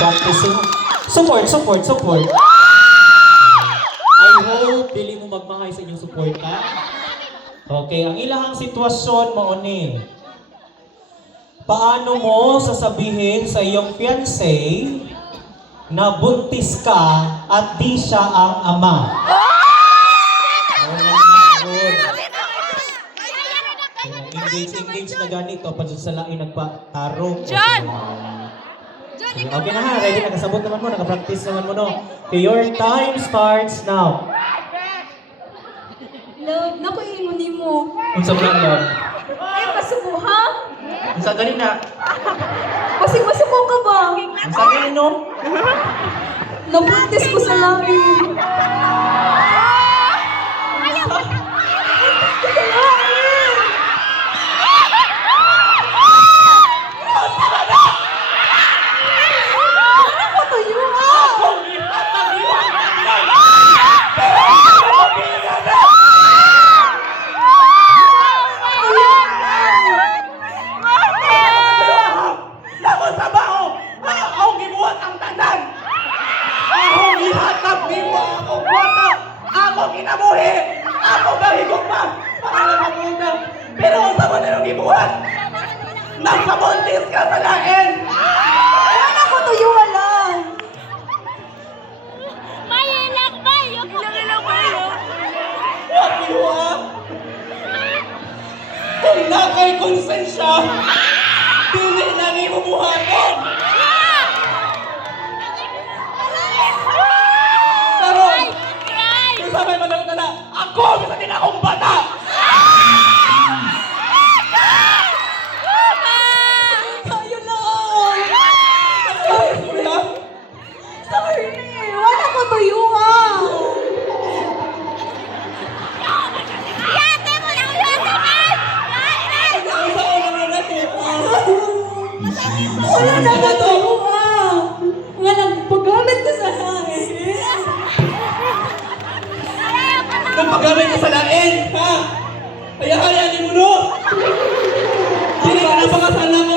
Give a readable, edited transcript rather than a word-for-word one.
Practicing. Support. I hope dili mo magmangay sa inyong suporta. Okay, ang ilahang sitwasyon mauni. Paano mo sasabihin sa iyong fiancé na buntis ka at di siya ang ama? Engage na ganito, pa sa lain nagpa-tarong. John! Okay na ha, ready, nakasabot naman mo, nakapractice naman mo, no? Okay, your time starts now. Love, nakuingon ni mo. Kung sa mga love. Ay, masuko ha? Kung sa ganin na. Masuko ka ba? Kung sa ganin, no? Nabuntis ko sa langit. Pero ang sama na nung ibuhat! Nagkabuntis ka sa lain! Wala ko tuyuan lang. Ilang bayo. Huwag iyo ah! Kung na kay konsensya, dili na ni mo buhaton! Pero, kasabay man lang na ako, bisa din akong bata! Kayo lang. Sorry. Wala ko tuyuan. Wala na ka tuyuan. Nga nagpagalit ka sa langit. Kung paggamit ka sa lain, ha? Kaya kaya ni mo no? Dili ka na pakasal ng